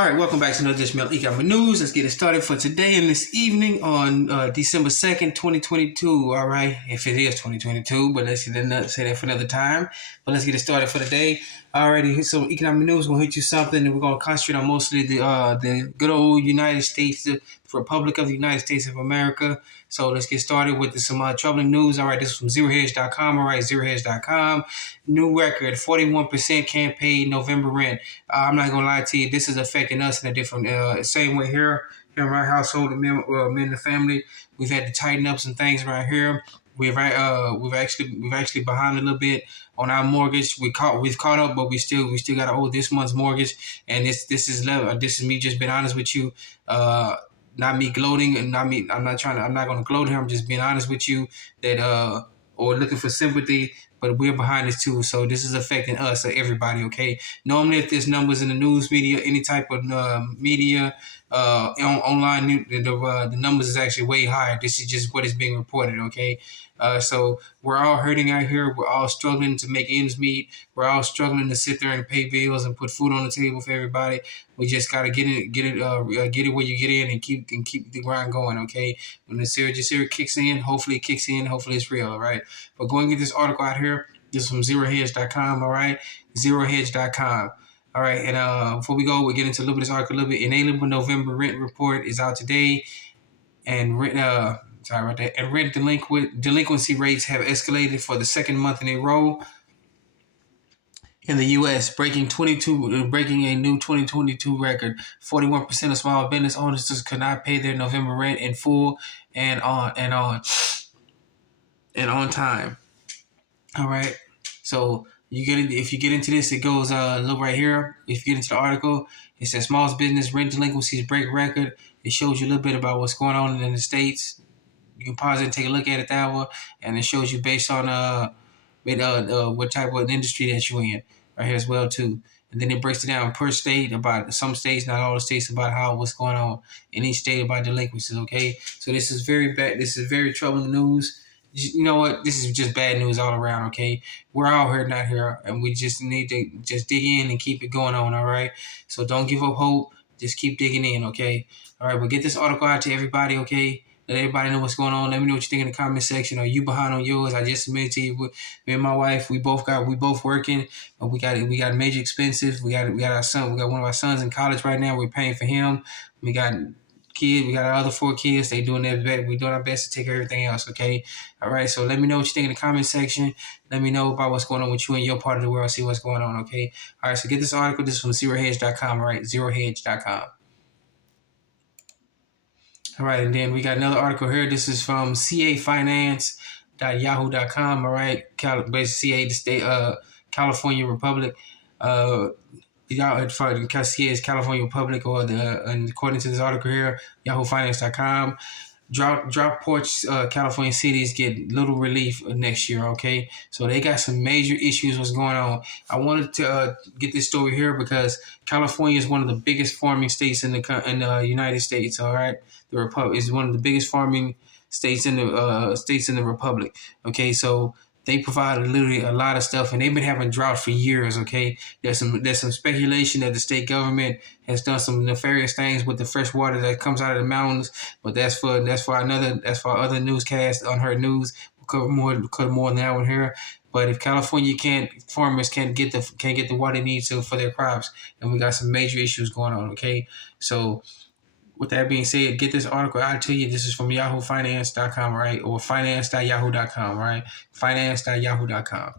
All right, welcome back to another edition of Economic News. Let's get it started for today and this evening on December 2nd, 2022. All right, if it is 2022, but let's say that for another time. But let's get it started for today. Alrighty, so Economic News going to hit you something, and we're going to concentrate on mostly the good old United States, the Republic of the United States of America. So let's get started with some troubling news. All right, this is from ZeroHedge.com. All right, ZeroHedge.com. New record, 41% can't pay November rent. I'm not going to lie to you, this is affecting us in a different, same way here in my household, me and the family. We've had to tighten up some things around here. We've actually behind a little bit on our mortgage. We've caught up, but we still got to owe this month's mortgage. And this is me just being honest with you. Not me gloating, and I'm not going to gloat here. I'm just being honest with you that or looking for sympathy, but we're behind this too. So this is affecting us, everybody. Okay. Normally, if there's numbers in the news media, any type of media, online, the numbers is actually way higher. This is just what is being reported. Okay. So we're all hurting out here. We're all struggling to make ends meet. We're all struggling to sit there and pay bills and put food on the table for everybody. We just gotta get it where you get in and keep the grind going. Okay. When the series kicks in, hopefully it kicks in. Hopefully it's real. All right. But go and get this article out here. This is from ZeroHedge.com. All right. ZeroHedge.com. All right. And before we go, we'll get into a little bit of this article a little bit. Inalienable November rent report is out today, and rent delinquency rates have escalated for the second month in a row in the U.S., breaking a new 2022 record. 41% of small business owners could not pay their November rent in full and on time. All right, so if you get into this, it goes look right here. If you get into the article, it says small business rent delinquencies break record. It shows you a little bit about what's going on in the states. You can pause it and take a look at it that way, and it shows you based on what type of industry that you're in right here as well too. And then it breaks it down per state, about some states, not all the states, about what's going on in each state about delinquencies. Okay, so this is very bad. This is very troubling news. You know what? This is just bad news all around. Okay, we're all hurting out here, and we just need to just dig in and keep it going on. All right, so don't give up hope. Just keep digging in. Okay, all right. But get this article out to everybody. Okay. Let everybody know what's going on. Let me know what you think in the comment section. Are you behind on yours? I just submitted to you. Me and my wife, we both working, but we got major expenses. We got our son. We got one of our sons in college right now. We're paying for him. We got kids. We got our other 4 kids. They doing their best. We doing our best to take care of everything else. Okay. All right. So let me know what you think in the comment section. Let me know about what's going on with you in your part of the world. See what's going on. Okay. All right. So get this article. This is from ZeroHedge.com. All right. ZeroHedge.com. All right, and then we got another article here. This is from cafinance.yahoo.com. All right, basically CA, the state, California Republic. CA is California Republic, and according to this article here, yahoofinance.com. Drought-Parched California cities get little relief next year. Okay, so they got some major issues. What's going on? I wanted to get this story here because California is one of the biggest farming states in the United States. All right, the Republic is one of the biggest farming states in the Republic. Okay, so they provide literally a lot of stuff, and they've been having drought for years. Okay, there's some speculation that the state government has done some nefarious things with the fresh water that comes out of the mountains, but that's for other newscasts on her news. We'll cover more than that one here. But if California farmers can't get the water they need for their crops, and we got some major issues going on. Okay, so with that being said, get this article out to you. This is from yahoofinance.com, right? Or finance.yahoo.com, right? Finance.yahoo.com.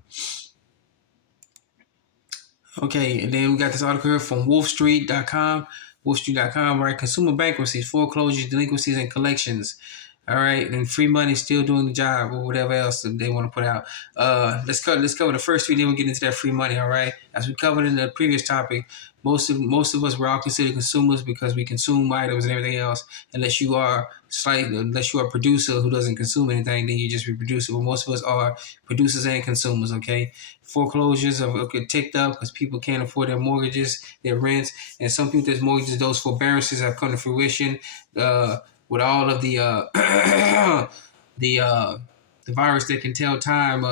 Okay, and then we got this article here from wolfstreet.com. Wolfstreet.com, right? Consumer bankruptcies, foreclosures, delinquencies, and collections. All right, and free money still doing the job, or whatever else they want to put out. Let's cover the first 3, then we'll get into that free money. All right, as we covered in the previous topic, most of us were all considered consumers because we consume items and everything else. Unless you are a producer who doesn't consume anything, then you just be a producer. Well, most of us are producers and consumers. Okay, foreclosures have ticked up because people can't afford their mortgages, their rents, and some people there's mortgages. Those forbearances have come to fruition. With all of the the virus that can tell time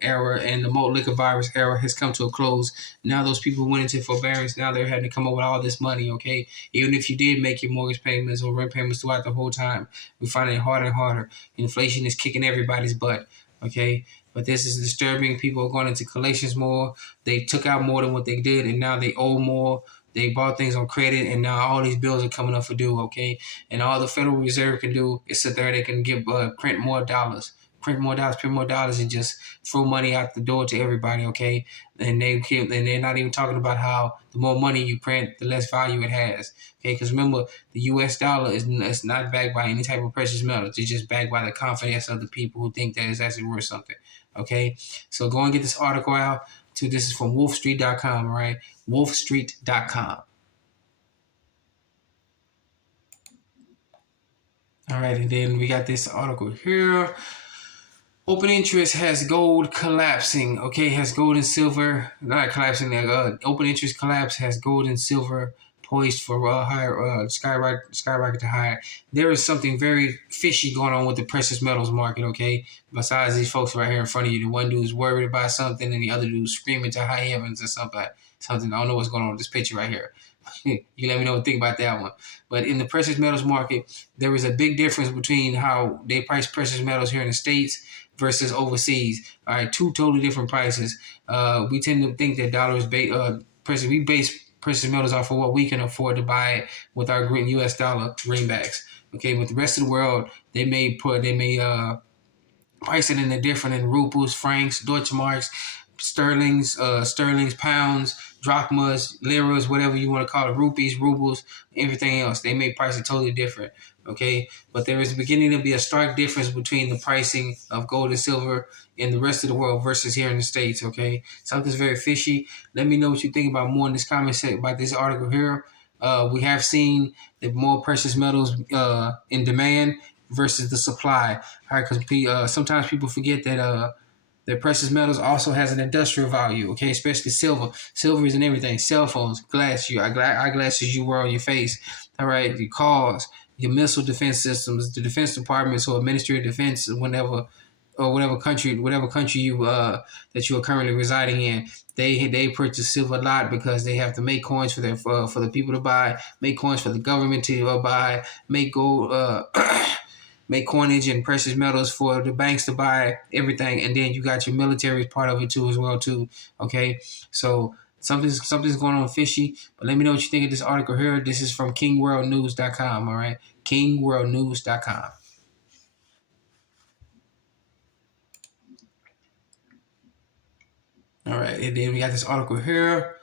era and the malt liquor virus era has come to a close. Now those people went into forbearance. Now they're having to come up with all this money. Okay, even if you did make your mortgage payments or rent payments throughout the whole time, we find it harder and harder. Inflation is kicking everybody's butt. Okay, but this is disturbing. People are going into collections more. They took out more than what they did, and now they owe more. They bought things on credit, and now all these bills are coming up for due. Okay, and all the Federal Reserve can do is sit there. They can give print more dollars, and just throw money out the door to everybody. Okay, and they're not even talking about how the more money you print, the less value it has. Okay, because remember, the U.S. dollar is not backed by any type of precious metals. It's just backed by the confidence of the people who think that it's actually worth something. Okay, so go and get this article out. This is from wolfstreet.com. All right, wolfstreet.com. All right, and then we got this article here. Open interest has gold collapsing. Okay, has gold and silver not collapsing. Open interest collapse has gold and silver poised for higher skyrocket to higher. There is something very fishy going on with the precious metals market. Okay, besides these folks right here in front of you, the one dude's worried about something and the other dude's screaming to high heavens or something. Something I don't know what's going on with this picture right here. You let me know what you think about that one. But in the precious metals market, there is a big difference between how they price precious metals here in the States versus overseas. All right, two totally different prices. We tend to think that we base precious metals off of what we can afford to buy with our green U.S. dollar greenbacks. Okay, but the rest of the world, they may price it in rubles, francs, Deutschmarks, sterlings, pounds, drachmas, liras, whatever you want to call it, rupees, rubles, everything else. They may price it totally different. Okay, but there is beginning to be a stark difference between the pricing of gold and silver in the rest of the world versus here in the States. Okay, something's very fishy. Let me know what you think about more in this comment section about this article here. We have seen that more precious metals in demand versus the supply. All right, because sometimes people forget that precious metals also has an industrial value. Okay, especially silver. Silver is in everything. Cell phones, eyeglasses you wear on your face. All right, your cars, your missile defense systems, the defense departments or Ministry of Defense, whatever country you that you are currently residing in, they purchase silver a lot because they have to make coins for the people to buy, make coins for the government to buy, make gold. Make coinage and precious metals for the banks to buy everything, and then you got your military as part of it too as well too. Okay, so something's going on fishy. But let me know what you think of this article here. This is from KingWorldNews.com. All right, KingWorldNews.com. All right, and then we got this article here.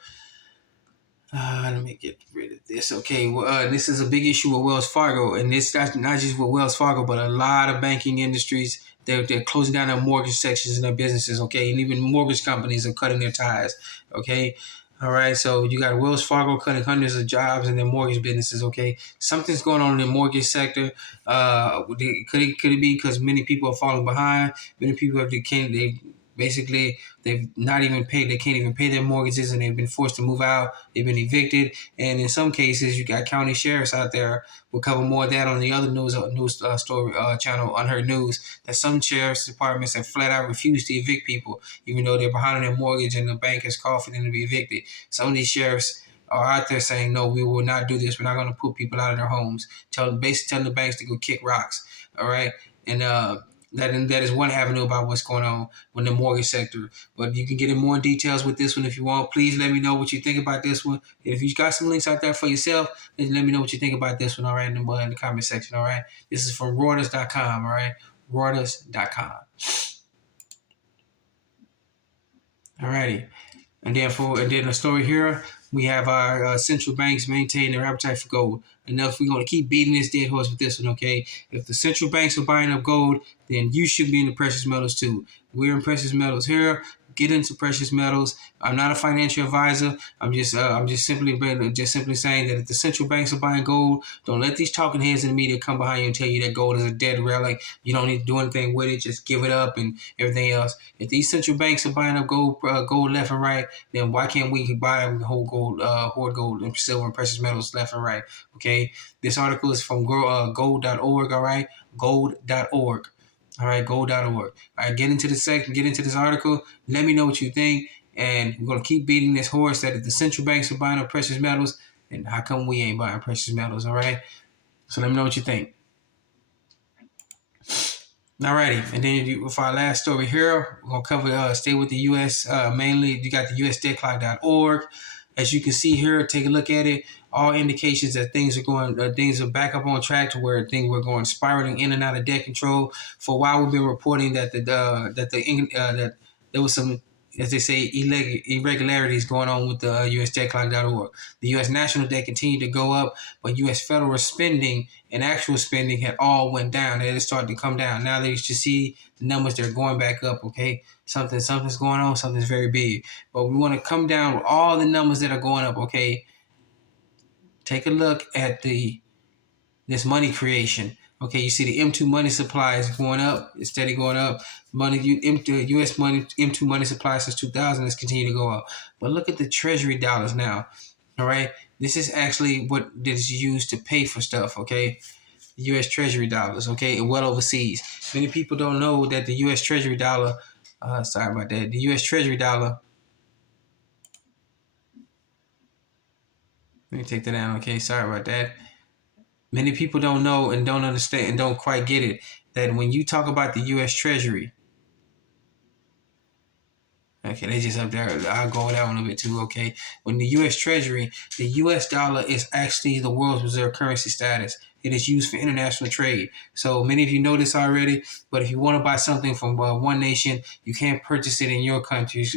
Let me get rid of this. Okay, well, this is a big issue with Wells Fargo, and that's not just with Wells Fargo, but a lot of banking industries. They're closing down their mortgage sections in their businesses. Okay, and even mortgage companies are cutting their ties. Okay, all right. So you got Wells Fargo cutting hundreds of jobs in their mortgage businesses. Okay, something's going on in the mortgage sector. Could it be because many people are falling behind? Many people they've not even paid. They can't even pay their mortgages, and they've been forced to move out. They've been evicted, and in some cases, you got county sheriffs out there. We'll cover more of that on the other news story channel, Unheard News. That some sheriff's departments have flat out refused to evict people, even though they're behind on their mortgage and the bank has called for them to be evicted. Some of these sheriffs are out there saying, "No, we will not do this. We're not going to put people out of their homes." Basically telling the banks to go kick rocks. All right, and that is one avenue about what's going on with the mortgage sector. But you can get in more details with this one if you want. Please let me know what you think about this one. If you got some links out there for yourself, then let me know what you think about this one, all right, in the comment section, all right? This is from Reuters.com, all right? Reuters.com. All righty. And then the story here, we have our central banks maintain their appetite for gold. Enough, we're going to keep beating this dead horse with this one, okay? If the central banks are buying up gold, then you should be in the precious metals too. We're in precious metals here. Get into precious metals. I'm not a financial advisor. I'm just simply saying that if the central banks are buying gold, don't let these talking heads in the media come behind you and tell you that gold is a dead relic. You don't need to do anything with it. Just give it up and everything else. If these central banks are buying up gold left and right, then why can't we buy whole gold, hoard gold and silver and precious metals left and right? Okay. This article is from gold.org. All right, gold.org. All right, gold.org. All right, get into this article. Let me know what you think. And we're going to keep beating this horse that if the central banks are buying up precious metals, and how come we ain't buying precious metals, all right? So let me know what you think. Alrighty, and then for our last story here, we're going to cover, stay with the U.S. Mainly. You got the USDebtClock.org. As you can see here, take a look at it. All indications that things are back up on track to where things were going spiraling in and out of debt control. For a while, we've been reporting that that there was some, as they say, irregularities going on with the USDebtClock.org. The U.S. national debt continued to go up, but U.S. federal spending and actual spending had all went down. They had started to come down. Now that you should see the numbers, they're going back up. Okay, something's going on. Something's very big. But we want to come down with all the numbers that are going up. Okay, take a look at this money creation. Okay, you see the M2 money supply is going up. It's steady going up. U.S. money M2 money supply since 2000 has continued to go up. But look at the Treasury dollars now. All right, this is actually what is used to pay for stuff. Okay, the U.S. Treasury dollars. Okay, well overseas. Many people don't know that the U.S. Treasury dollar. Sorry about that. The U.S. Treasury dollar. Let me take that down. Okay, sorry about that. Many people don't know and don't understand and don't quite get it that when you talk about the U.S. Treasury, okay, they just up there. I'll go with that one a bit too. Okay, when the U.S. Treasury, the U.S. dollar is actually the world's reserve currency status. It is used for international trade. So many of you know this already. But if you want to buy something from one nation, you can't purchase it in your country's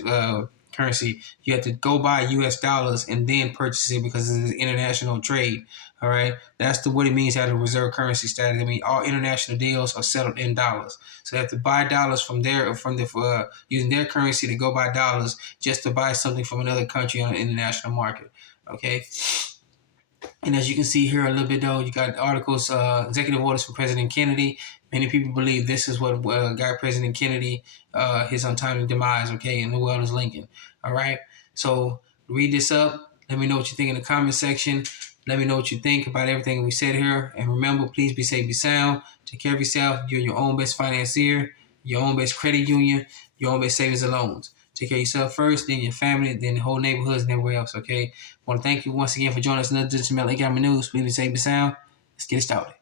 currency. You have to go buy U.S. dollars and then purchase it because it's international trade. All right, that's what it means to have a reserve currency status. I mean, all international deals are settled in dollars. So they have to buy dollars from using their currency to go buy dollars just to buy something from another country on an international market. Okay. And as you can see here a little bit though, you got articles, executive orders from President Kennedy. Many people believe this is what got President Kennedy his untimely demise, okay, and the world is Lincoln. All right. So read this up. Let me know what you think in the comment section. Let me know what you think about everything we said here. And remember, please be safe, be sound. Take care of yourself. You're your own best financier, your own best credit union, your own best savings and loans. Take care of yourself first, then your family, then the whole neighborhoods and everywhere else, okay? I want to thank you once again for joining us in another edition of Economic News. Please be safe, be sound. Let's get it started.